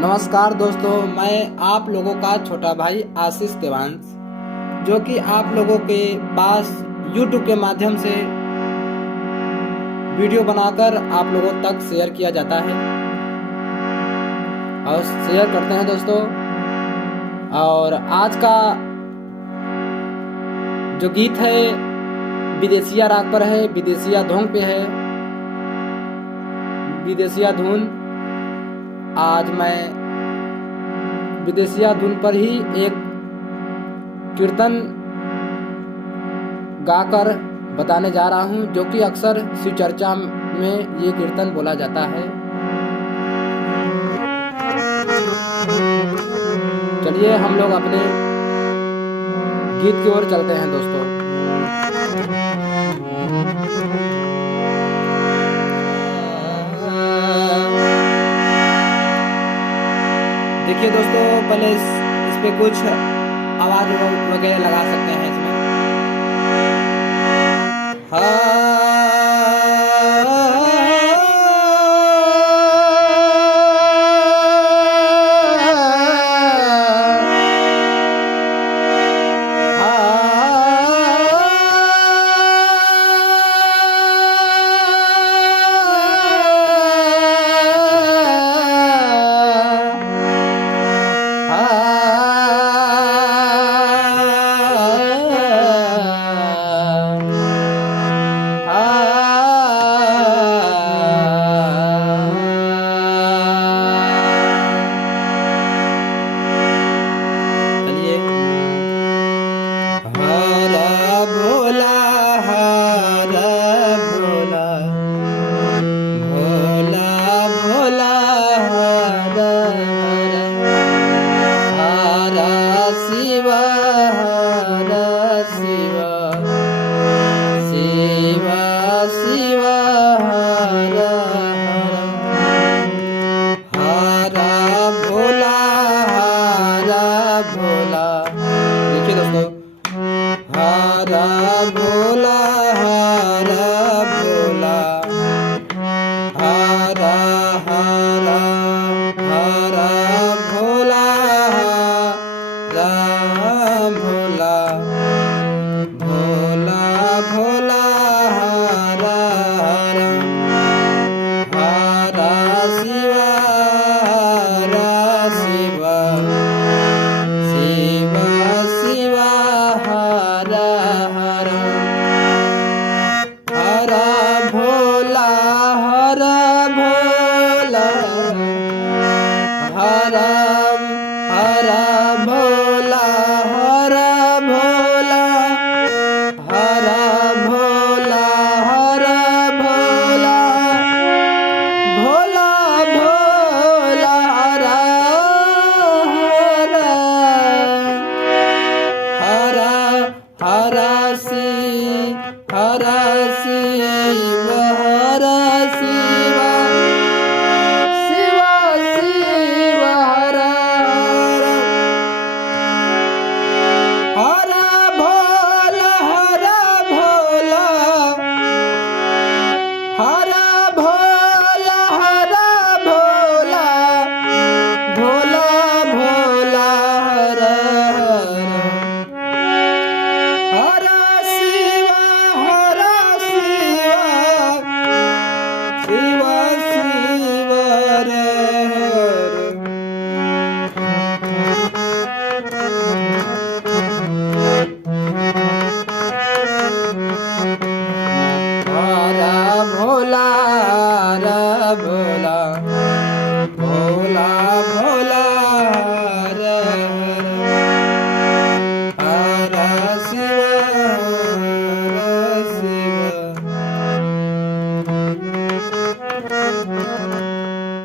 नमस्कार दोस्तों, मैं आप लोगों का छोटा भाई आशीष देवांश, जो कि आप लोगों के पास YouTube के माध्यम से वीडियो बनाकर आप लोगों तक शेयर किया जाता है और शेयर करते हैं दोस्तों। और आज का जो गीत है विदेशिया राग पर है, विदेशिया धुन पे है, विदेशिया धुन। आज मैं विदेशिया धुन पर ही एक कीर्तन गाकर बताने जा रहा हूं, जो कि अक्सर शिव चर्चा में ये कीर्तन बोला जाता है। चलिए हम लोग अपने गीत की ओर चलते हैं दोस्तों। देखिए दोस्तों, पहले इस पे कुछ आवाज वगैरह लगा सकते हैं इसमें। देखिए दोस्तों, हरा भोला हरा भोला, हरा हरा हरा भोला हरा भोला, भोला भोला हरा हरा, हरा शिवा हरा शिवा, शिवा शिवा हरा हरा, हरा भोला हरा भोला, हरा हरा भोला हरा भोला, हरा भोला हरा भोला, भोला भोला हरा हरा, हरा हरा हरा शिव हरा शिवा, शिवा शिव हरा हरा, हरा भोला हरा भोला, हरा भोला हरा भोला, भोला भोला हरा हरा, हरा शिवा हरा शिवा, शिवा शिवा हरा हरा भोला हरा भोला, भोला